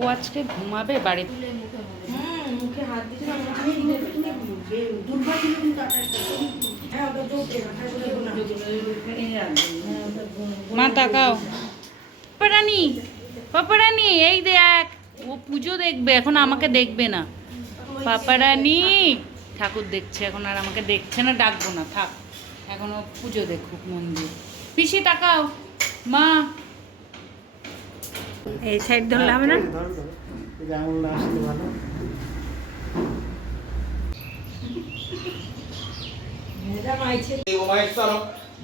ও আজকে ঘুমাবে বাড়িতে। মুখে হাত দিতে মা তাকাও। পাপারানি, পাপারানি এই দেখ, ও পুজো দেখবে, এখন আমাকে দেখবে না। পাপারানি ঠাকুর দেখছে এখন, আর আমাকে দেখছে না, ডাকবো না, থাক এখন ও পুজো দেখুক মন্দির। পিসি তাকাও। মা এই সাইড ধরলে হবে না।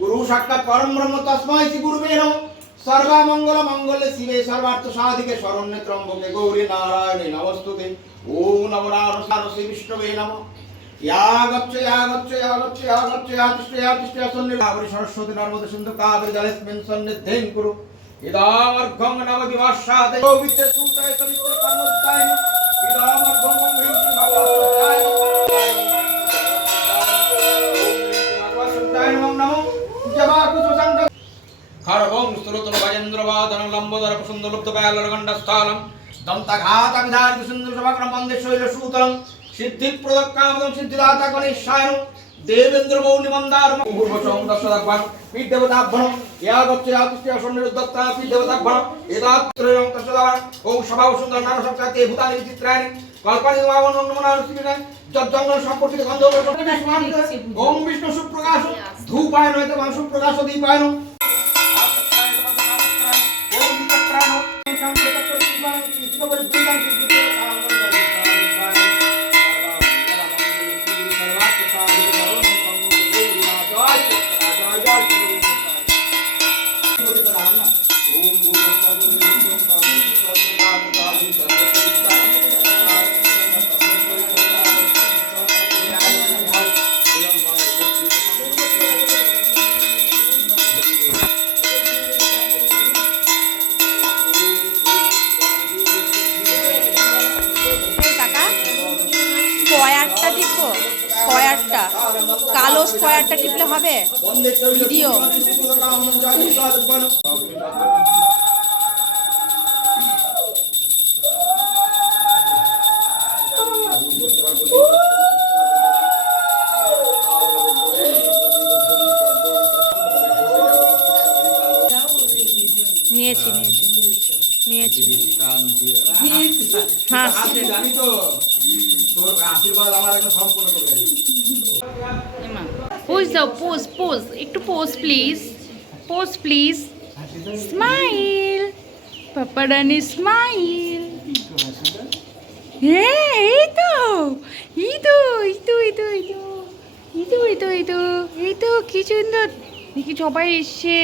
गुरु साक्षात् परम ब्रह्म तस्मै श्री गुरुवे नमः। सर्वमंगल मंगल शिवे सर्वार्थ साधिके शरण्ये त्र्यंबके गौरी नारायणे नमस्तुते। ओम नमो नारायणाय श्री विष्णवे नमः। या गच्छ या गच्छ या गच्छ या गच्छ या तिष्ठ सन्निधावरि सरस्वती नर्मदे सिन्धु कावेरी जलेस्मिन् सन्निधिं कुरु। इदामर्घं नम विवासादे गोविते सूताय कविते कर्मोत्ताय इदामर्घं ह्रीं भगवत्ताय खरगं स्तोत्रं भजेन्द्रवादनं लम्बोदर प्रसन्नलुप्तपालगण्डस्थालं दन्तघातविधारित सिन्धुसमग्रं वन्दे शैलसूतलं सिद्धिप्रदकामदं सिद्धिदाता गणेशायं देवेन्द्र मौनिमन्दार पूर्वशं दशदग्भं पीठदेवताभ्यं यागच्छ यातिष्ठ्य सन्निरुद्धत्ता पीठदेवताभ्यं एतात्रयं तस्यदान ओम सभाव सुन्दर नाम सप्ताते भूतानि विचित्राणि कल्पनि वावनं नमनानुस्मिने जज्जंगल संपर्कित गन्धर्व ओम विष्णु सुप्रकाश धूपाय नयते मान सुप्रकाश दीपाय ओम वितत्राण স্কয়ারটা টিপো, স্কয়ারটা কালো স্কয়ারটা টিপলে হবে ভিডিও। নিয়েছি নিয়েছি নিয়েছি। হ্যাঁ জানি তো তোর আশীর্বাদ আমার একদম সম্পূর্ণ করে। পোজ দাও, পোজ পোজ, একটু pose please, pose please, smile পাপারানি স্মাইল। হ্যাঁ এই তো এই তো এই তো এই তো এই তো এই তো এই তো এই তো এই তো কি সুন্দর দেখি সবাই এসছে।